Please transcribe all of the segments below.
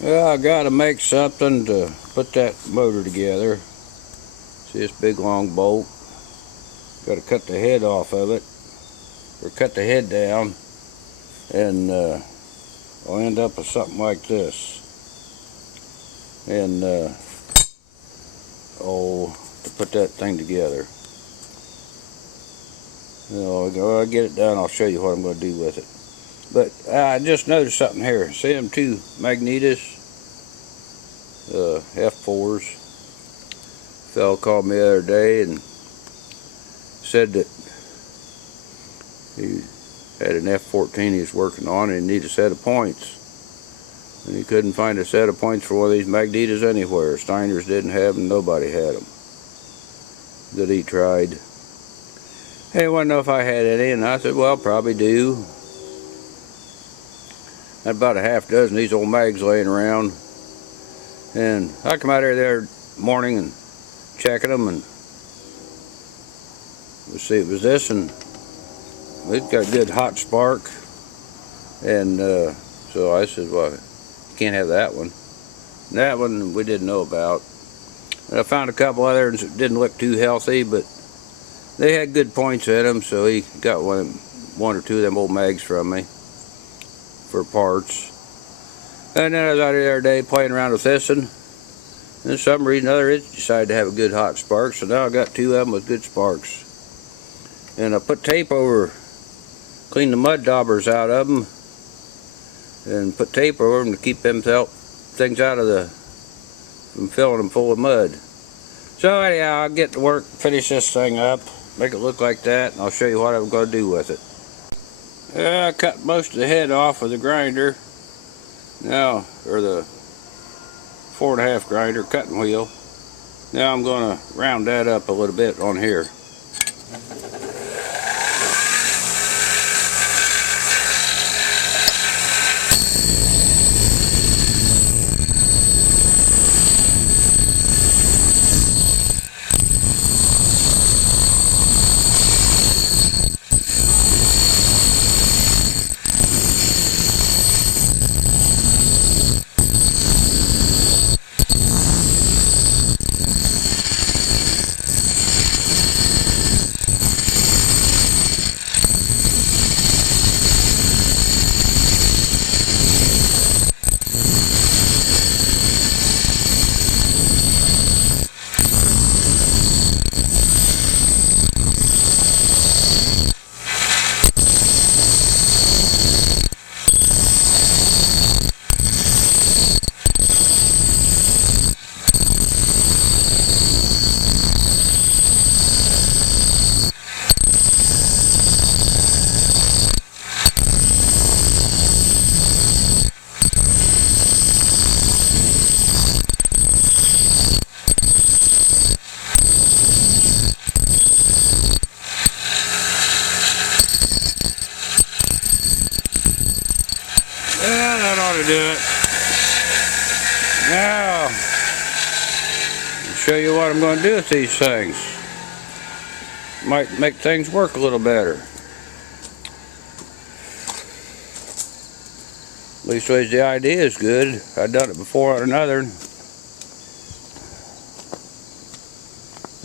Well, I gotta make something to put that motor together. See this big long bolt? Gotta cut the head off of it, or cut the head down, and I'll end up with something like this. And to put that thing together. I'll get it done. I'll show you what I'm going to do with it. But I just noticed something here. See them two magnetos, F4s. A fellow called me the other day and said that he had an F14 he was working on and he needed a set of points. And he couldn't find a set of points for one of these magnetos anywhere. Steiner's didn't have them. Nobody had them that he tried. Hey, he wanted to know if I had any, and I said, well, probably do. Had about a half dozen of these old mags laying around. And I come out here the other morning and checking them, and let's see, it was this, and it got a good hot spark. And so I said, well, you can't have that one. That one we didn't know about. And I found a couple others that didn't look too healthy, but they had good points in them, so he got one or two of them old mags from me for parts. And then I was out here the other day playing around with this one, and for some reason or other it decided to have a good hot spark, so now I got two of them with good sparks. And I put tape over, cleaned the mud daubers out of them, and put tape over them to keep them things out of from filling them full of mud. So anyhow, I'll get to work, finish this thing up, make it look like that, and I'll show you what I'm going to do with it. I cut most of the head off with the grinder now, or the 4.5 grinder cutting wheel. Now I'm going to round that up a little bit on here. Well, that ought to do it. Now, I'll show you what I'm going to do with these things. Might make things work a little better. Leastways, the idea is good. I've done it before on another.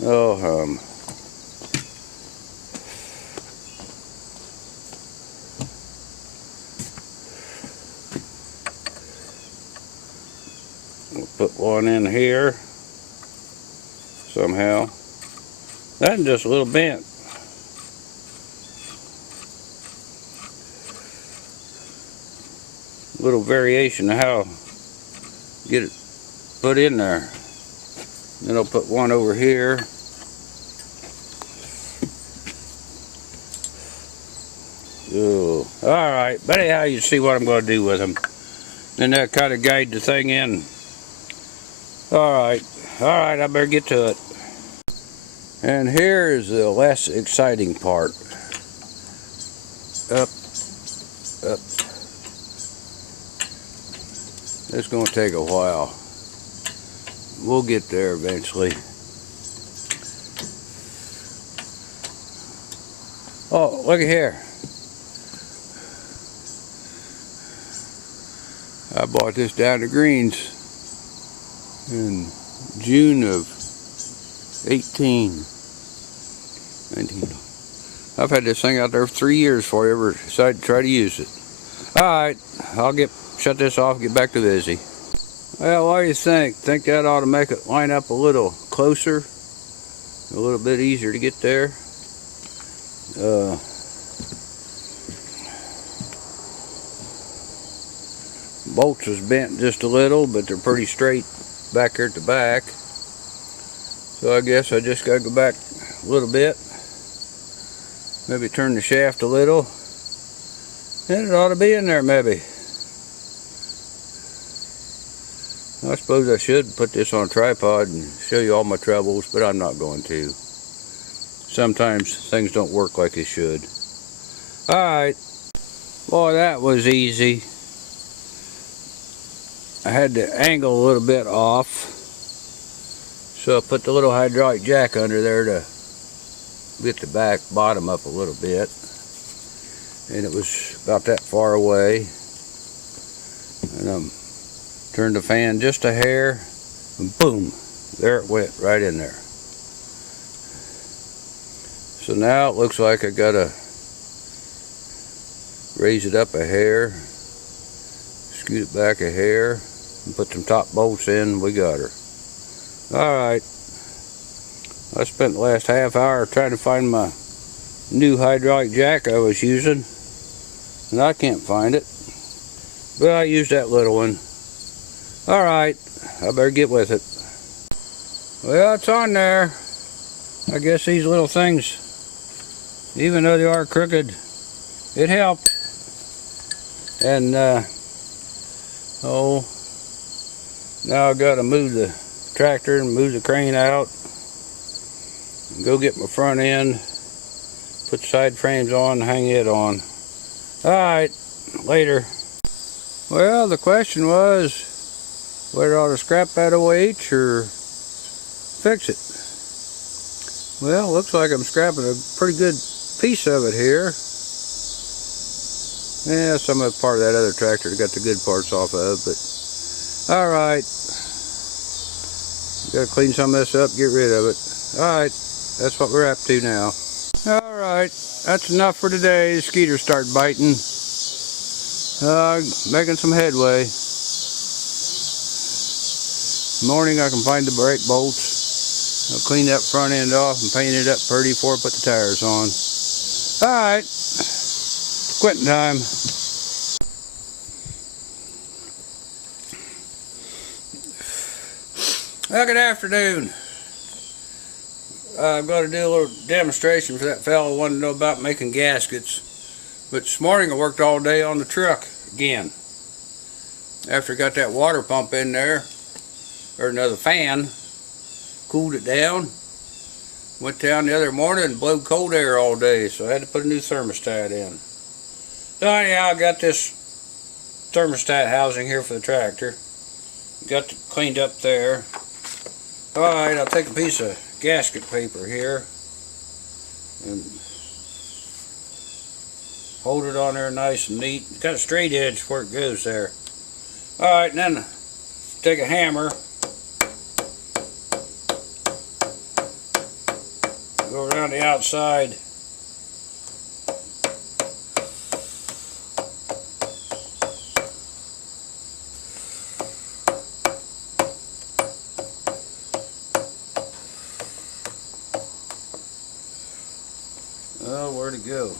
Oh, we'll put one in here somehow. That's just a little bent. Little variation of how to get it put in there. Then I'll put one over here. Ooh. Alright, but anyhow, you see what I'm going to do with them. Then that kind of guide the thing in. Alright, I better get to it. And here is the less exciting part. Up. It's going to take a while. We'll get there eventually. Oh, look at here. I bought this down to Greens in June of 19. I've had this thing out there for 3 years before I ever decided to try to use it. Alright, I'll shut this off and get back to busy. Well, what do you think? Think that ought to make it line up a little closer? A little bit easier to get there? Bolts was bent just a little, but they're pretty straight back here at the back. So I guess I just gotta go back a little bit. Maybe turn the shaft a little. And it ought to be in there maybe. I suppose I should put this on a tripod and show you all my troubles, but I'm not going to. Sometimes things don't work like they should. Alright. Boy, that was easy. I had the angle a little bit off. So I put the little hydraulic jack under there to get the bottom up a little bit. And it was about that far away. And turned the fan just a hair, and boom, there it went right in there. So now it looks like I gotta raise it up a hair, scoot it back a hair, and put some top bolts in. We got her. Alright, I spent the last half hour trying to find my new hydraulic jack I was using, and I can't find it, but I used that little one. Alright, I better get with it. Well, it's on there. I guess these little things, even though they are crooked, it helped. And now I gotta move the tractor and move the crane out and go get my front end, put the side frames on, hang it on. Alright, later. Well, the question was whether I ought to scrap that OH or fix it. Well, looks like I'm scrapping a pretty good piece of it here. Yeah, some of it's part of that other tractor got the good parts off of, but alright. Gotta clean some of this up, get rid of it. Alright, that's what we're up to now. Alright, that's enough for today. The skeeters start biting. Making some headway. Morning I can find the brake bolts. I'll clean that front end off and paint it up pretty before I put the tires on. Alright, quitting time. Well, good afternoon. I'm going to do a little demonstration for that fellow who wanted to know about making gaskets. But this morning I worked all day on the truck again. After I got that water pump in there, or another fan, cooled it down. Went down the other morning and blew cold air all day, so I had to put a new thermostat in. So anyhow, I got this thermostat housing here for the tractor. Got it cleaned up there. Alright, I'll take a piece of gasket paper here and hold it on there nice and neat. It's got a straight edge where it goes there. Alright, and then take a hammer, go around the outside. Oh, where'd it go?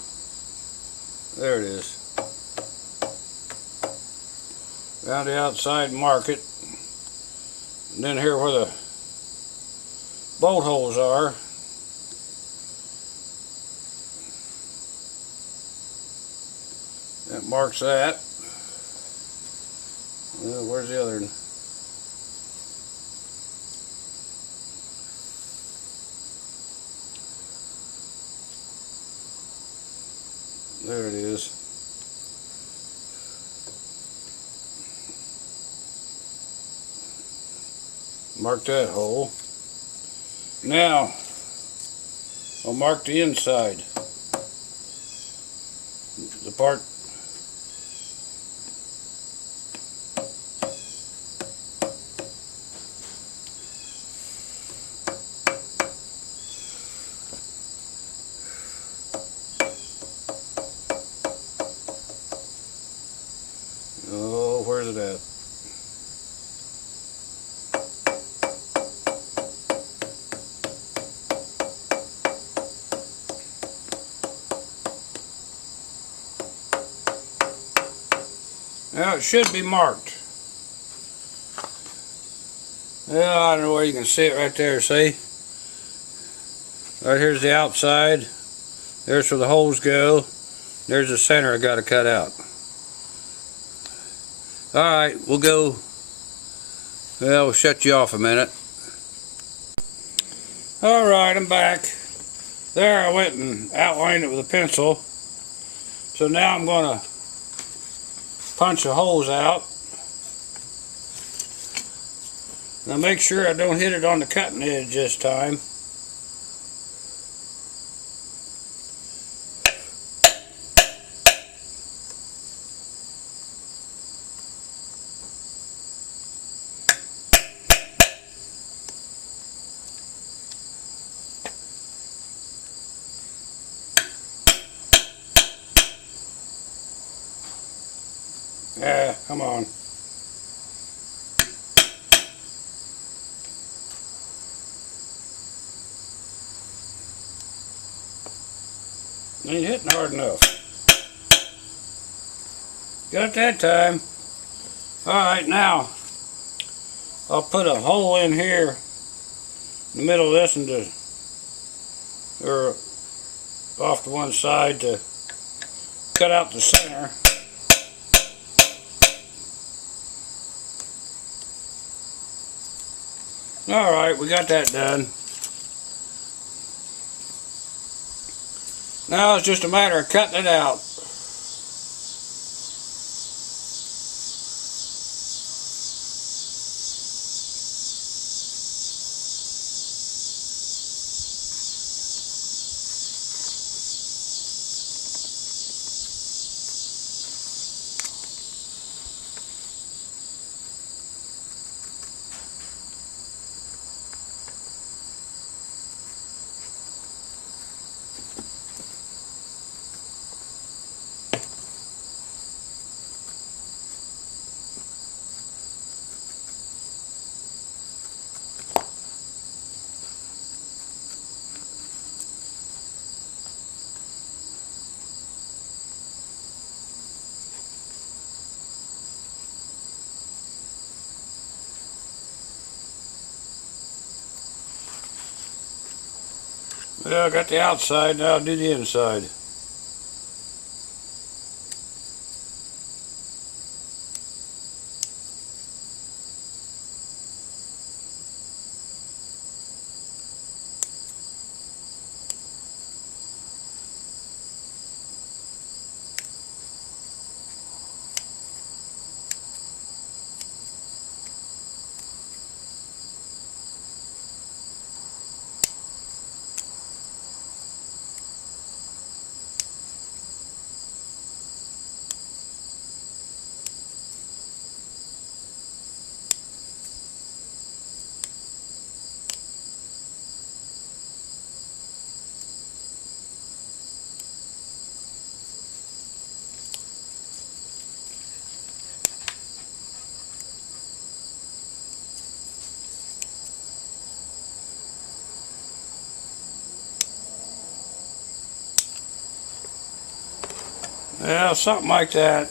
There it is. Around the outside, mark it. And then here where the bolt holes are, that marks that. Well, where's the other one? There it is. Mark that hole. Now, I'll mark the inside. The part Now it should be marked. Well, I don't know where you can see it right there, see? Right here's the outside. There's where the holes go. There's the center I got to cut out. Alright, we'll go. Well, we'll shut you off a minute. Alright, I'm back. There, I went and outlined it with a pencil. So now I'm going to punch the holes out. Now make sure I don't hit it on the cutting edge this time. Yeah, come on. Ain't hitting hard enough. Got it that time. Alright, now I'll put a hole in here in the middle of this and or off to one side to cut out the center. Alright, we got that done. Now it's just a matter of cutting it out. Well, I got the outside, now I'll do the inside. Yeah, something like that.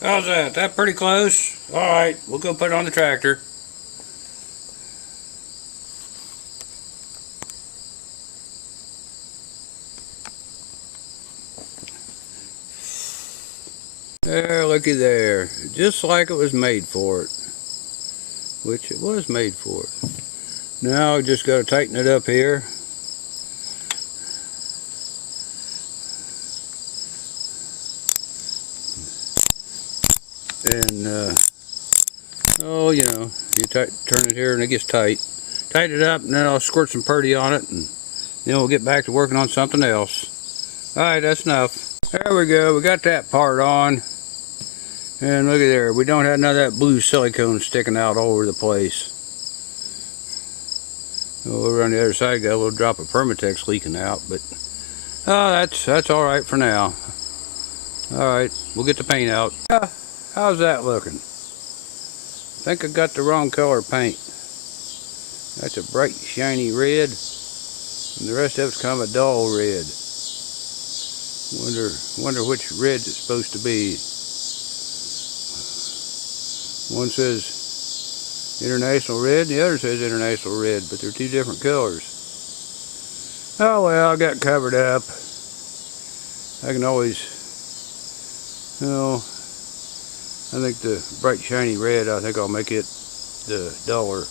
How's that? That pretty close? Alright, we'll go put it on the tractor. There, looky there. Just like it was made for it. Which it was made for it. Now I just got to tighten it up here. And, oh, you know, you turn it here and it gets tight. Tighten it up and then I'll squirt some purdy on it and then we'll get back to working on something else. Alright, that's enough. There we go, we got that part on. And look at there, we don't have none of that blue silicone sticking out all over the place. Over on the other side, got a little drop of Permatex leaking out, but Oh, that's all right for now. All right, we'll get the paint out. How's that looking? I think I got the wrong color paint. That's a bright, shiny red, and the rest of it's kind of a dull red. Wonder which red it's supposed to be. One says International Red, the other says International Red, but they're two different colors. Oh well, I got covered up. I can always, I think the bright shiny red, I think I'll make it the duller.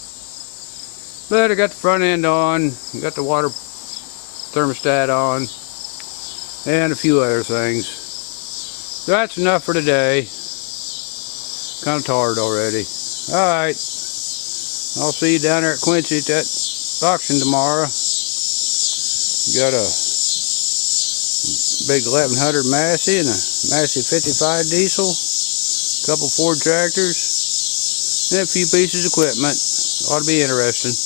But I got the front end on, got the water thermostat on, and a few other things. So that's enough for today. Kind of tired already. Alright, I'll see you down there at Quincy at that auction tomorrow. Got a big 1100 Massey and a Massey 55 diesel, a couple Ford tractors, and a few pieces of equipment. Ought to be interesting.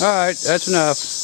Alright, that's enough.